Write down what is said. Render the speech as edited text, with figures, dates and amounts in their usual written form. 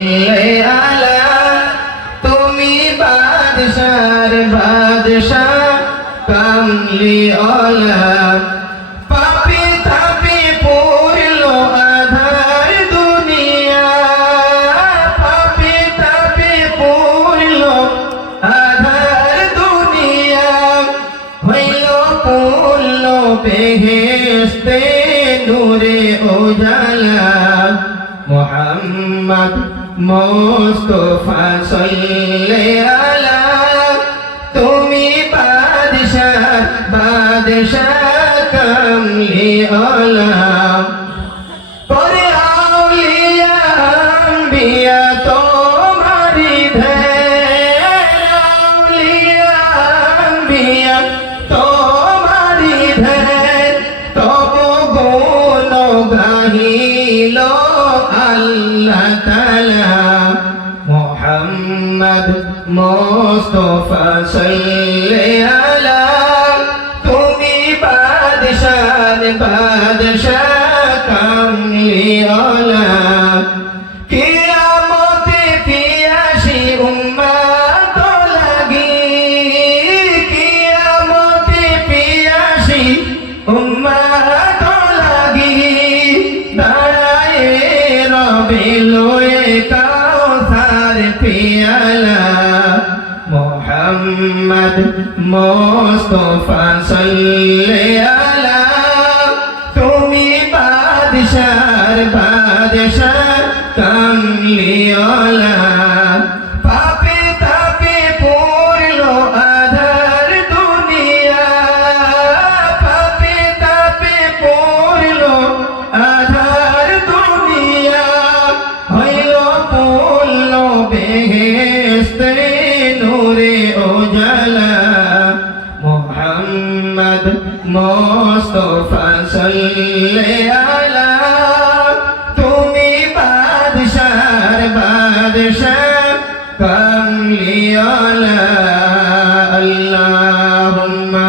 আলা তুমি বাদশার বাদশাহ কামলি আলা পাপি তাপি পড়লো আধার দুনিয়া পাপি তাপি পড়লো আধার দুনিয়া হইল পড়ল বেহেশতে নূরে উজালা মোহাম্মদ মুস্তাফা সাল্লি আলা তুমি বাদশাহ কামলি আলা পরে আউলিয়া আম্বিয়া তোমারি ধ্যান আউলিয়া আম্বিয়া তোমারি ধ্যান তবু গুণ গাহিল আল্লাহ তাআলা মুহাম্মদ মুস্তাফা সাল্লি আলা তুমি বাদশাহ কামলি আলা কিয়ামতে পিয়াসী উম্মত লাগি কিয়ামতে পিয়াসী উম্মত লাগি দাঁড়ায় রবে লয়ে কাউসার পিয়ালা মোহাম্মদ মুস্তাফা সাল্লি আলা তুমি বাদশাহ কামলি আলা পাপে তাপে পড়লো আধার দুনিয়া পাপে তাপে পড়লো আধার দুনিয়া হইল পড়ল বেহেশতে নূরে উজালা মুহাম্মদ মুস্তাফা সাল্লি আলা তুমি বাদশাহ কামলি আলা আল্লাহুম্মা